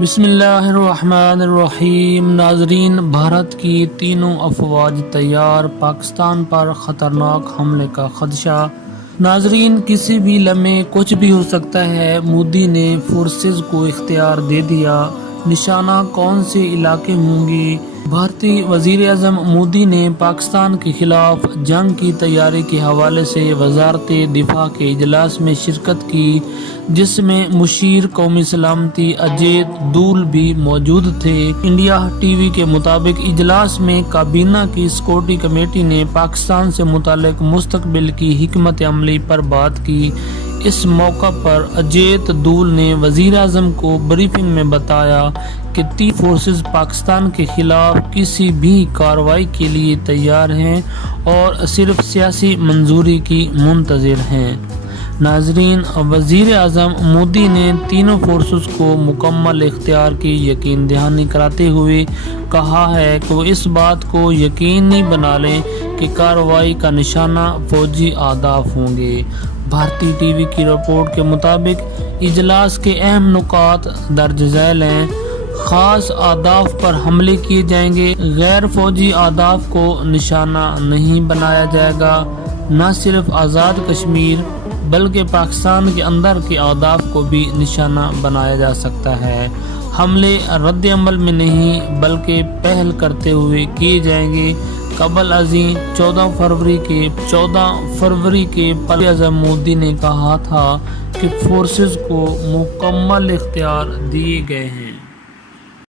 بسم اللہ الرحمن الرحیم۔ ناظرین، بھارت کی تینوں افواج تیار، پاکستان پر خطرناک حملے کا خدشہ۔ ناظرین، کسی بھی لمحے کچھ بھی ہو سکتا ہے۔ مودی نے فورسز کو اختیار دے دیا، نشانہ کون سے علاقے ہوں گے؟ بھارتی وزیر اعظم مودی نے پاکستان کے خلاف جنگ کی تیاری کے حوالے سے وزارت دفاع کے اجلاس میں شرکت کی، جس میں مشیر قومی سلامتی اجیت دول بھی موجود تھے۔ انڈیا ٹی وی کے مطابق اجلاس میں کابینہ کی سیکورٹی کمیٹی نے پاکستان سے متعلق مستقبل کی حکمت عملی پر بات کی۔ اس موقع پر اجیت دول نے وزیر اعظم کو بریفنگ میں بتایا کہ فورسز پاکستان کے خلاف کسی بھی کارروائی کے لیے تیار ہیں اور صرف سیاسی منظوری کی منتظر ہیں۔ ناظرین، وزیر اعظم مودی نے تینوں فورسز کو مکمل اختیار کی یقین دہانی کراتے ہوئے کہا ہے کہ وہ اس بات کو یقینی بنا لیں کہ کارروائی کا نشانہ فوجی اہداف ہوں گے۔ بھارتی ٹی وی کی رپورٹ کے مطابق اجلاس کے اہم نکات درج ذیل ہیں۔ خاص اہداف پر حملے کیے جائیں گے، غیر فوجی اہداف کو نشانہ نہیں بنایا جائے گا۔ نہ صرف آزاد کشمیر بلکہ پاکستان کے اندر کے اہداف کو بھی نشانہ بنایا جا سکتا ہے۔ حملے رد عمل میں نہیں بلکہ پہل کرتے ہوئے کیے جائیں گے۔ قبل ازیں 14 فروری کے وزیر اعظم مودی نے کہا تھا کہ فورسز کو مکمل اختیار دیے گئے ہیں۔